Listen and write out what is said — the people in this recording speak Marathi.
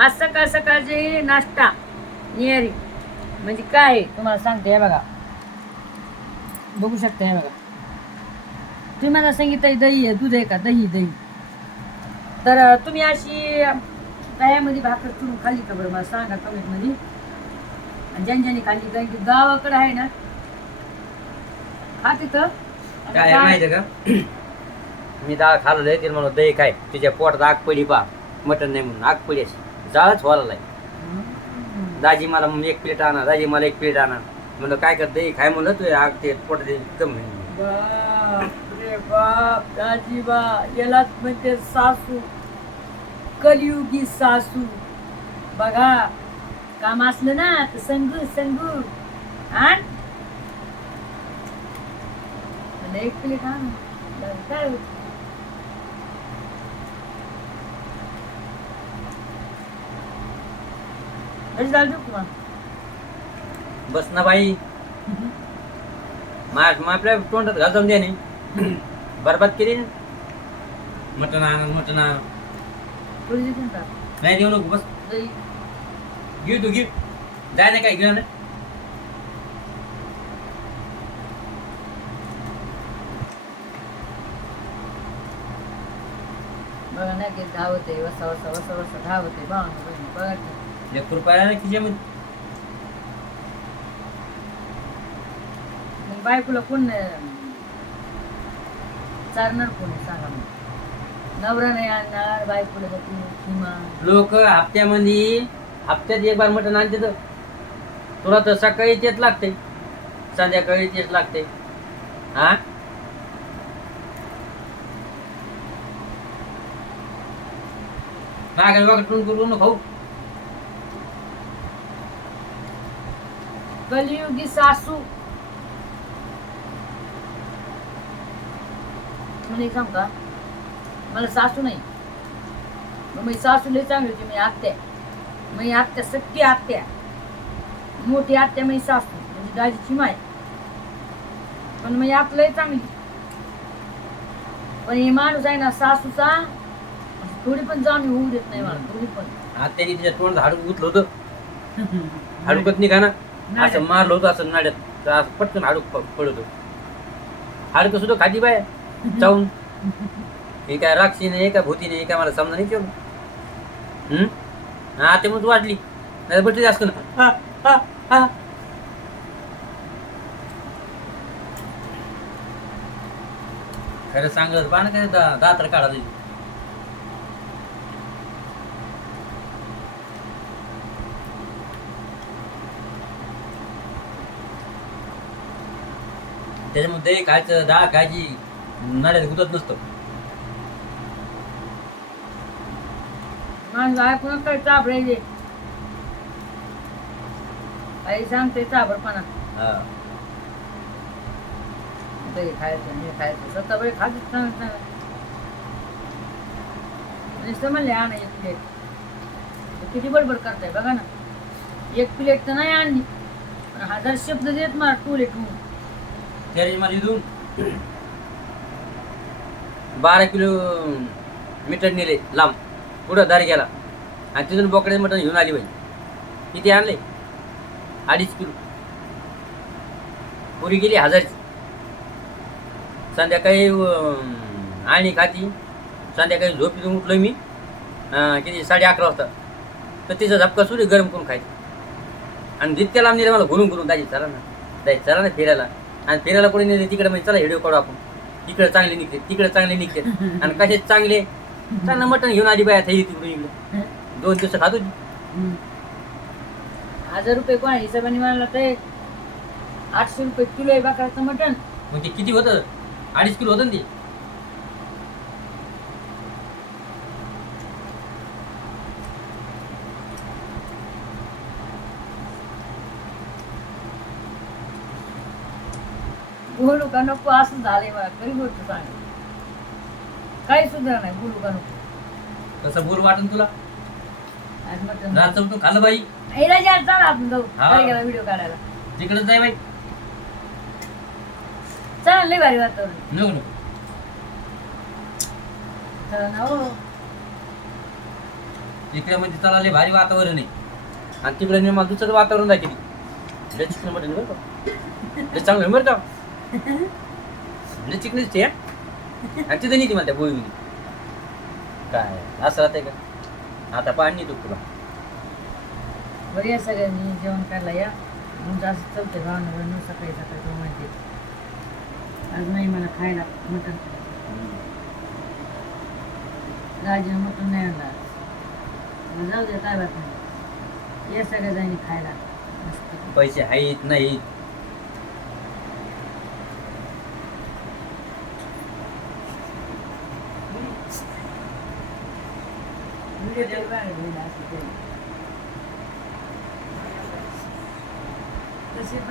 आज सकाळ सकाळचे नाश्ता? नियारी. म्हणजे काय आहे? तुम्हाला सांगते हे बघा. बघू शकता हे बघा. तुम्ही मला सांगितलं दही आहे दूध आहे का? दही दही. तर तुम्ही अशी दह्यामध्ये भाकर चुरून खाल्ली का बरं? मला सांगा कमेंटमध्ये आणि ज्याने खाल्ली कारण की गावाकडे आहे ना हा तिथं काय आहे माहिती आहे का? मी डाळ खाल्लं ते म्हणून दही काय? तुझ्या पोटात आग पडली पा. मटण नाही म्हणून आग पडली अशी. जाळच व्हायला हम्म. दाजी मला एक प्लेट आणा दाजी मला एक प्लेट आणा. म्हणलं काय कर दही खाय म्हणलं तू? आग ते पोटात कमी. बाप रे बाप दाजीबा यालाच म्हणते सासू कलियुगी सासू. बघा काम असलं ना तर संगू संगू. आण. एक प्लेट आण. काय होतं? बस ना बाई मा मग आपल्या तोंडात घालून दे नाही बरबाद केली ना मटण आणा मटण आणा थोडी ना नाही देऊ नको बस दही. घेऊ तू घेऊ जाय नाही काय घेऊ ना बघा ना की धावते वसा वसा वसा वसा धावते भावना बहिणी बघा की. एक रुपया ना खिशामध्ये मग बायकोला कोण चारणार कोण आहे सांगा मग नवरा नाही आणणार बायकोला जाते किंवा लोक हप्त्यामध्ये हप्त्यात एक बार मटण आणते तर तुला तर सकाळी तेच लागते संध्याकाळी तेच लागते हा काय वाटून करून खाऊ कलियुगी सासू. मला एक सांग का? मला सासू नाही. मग मी सासू लई चांगली होती मी आत्या. मी आत्या सख्खी आत्या. मोठी आत्या मी सासू. म्हणजे दाजीची माय. पण मी आपलंही चांगली. पण हे माणूस आहे ना सासूचा म्हणजे थोडी पण जाणीव होऊ देत नाही मला थोडी पण. आत्याने त्यांनी तिच्या तोंडात हाडूक गुतलं होतं. नाही का ना असं मारलं होतं असं नाड्यात. तर असं पटकन हाडूक प- पडत होतं. हाडूक सुद्धा खाती बाय. चावून हे काय राक्षी नाही का भूती नाही काय मला समजा नाही तेवढं. हम्म? हा ते मग वाटली नाही बटली जास्त ना. हा, हा, हा. खरं सांगत पहा ना काय दात्र काढा त्याच्यामध्ये दही खायचं डाळ खायची नड्यात गुतत नसतं. ऐकून काय काही सांगते हा. दही खायचं हे खायचं सत्ता वेळ खातच सांगत नाही नुसतं म्हणले आणा एक प्लेट किती बडबड करताय बघा ना. एक प्लेट तर नाही आणली. पण हजार शब्द देत मला टुलेट म्हणून त्याची माझी इथून बारा किलो मीटर नेले लांब. पुढं दारी गेला. आणि तिथून बोकडे मटण घेऊन आली पाहिजे किती आणले? अडीच किलो. पुरी गेली हजारची. संध्याकाळी आणि खाती. संध्याकाळी झोपीतून उठलो मी. किती? साडे अकरा वाजता. तर तिचा झपका सुरू गरम करून खायचं. आणि जितक्या लांब नेलं मला घुरून घुरून दाजी चला ना. दाजी चला ना फिरायला. आणि फिरायला कोणी नेले तिकडे म्हणजे चला व्हिडिओ काढू आपण. तिकडे चांगले निघते तिकडे चांगले निघते. आणि कसे चांगले चांगलं मटण घेऊन आली बाया थैली तिकडे इकडे. दोन दिवस खात हजार रुपये कोणा हिशोबाने मला ते आठशे रुपये किलो आहे बकराचं मटण. मग ते किती होतं? अडीच किलो होतं ना ते? बोलू का नको असं झालंय मला. खरी गोष्ट सांग काही सुद्धा नाही बोलू का नको. तसं बोर वाटन तुला? रातचं उठून खाल्लं बाई. ए, राजा, चला आपण जाऊ. हा. घरी गेला व्हिडिओ काढायला. तिकडे जाय बाई. चला लय भारी वातावरण. नको नको. चला ना हो. इकडे म्हणजे चला लय भारी वातावरण आहे. आणि तिकडे मी मला दुसरं वातावरण दाखवली लय चिकन मटन बरं का? लय चांगलं आहे बरं का? लय चिकन दिसते हा. आणि तिथं नाही ती मला त्या बोळीमध्ये काय असं राहतंय का? आता पाणी तू तुला. बरं या सगळ्यांनी जेवण करायला या. म्हणजे असं चलते भावना सकाळी सकाळी तो म्हणते आज नाही मला खायला मटण. राजीनं मटण नाही आणणार मग जाऊ दे काय बात नाही. या सगळ्या जणी खायला. पैसे आहेत नाहीत. व्हिडिओ तेवढा आहे पहिला असं ते. तसे पण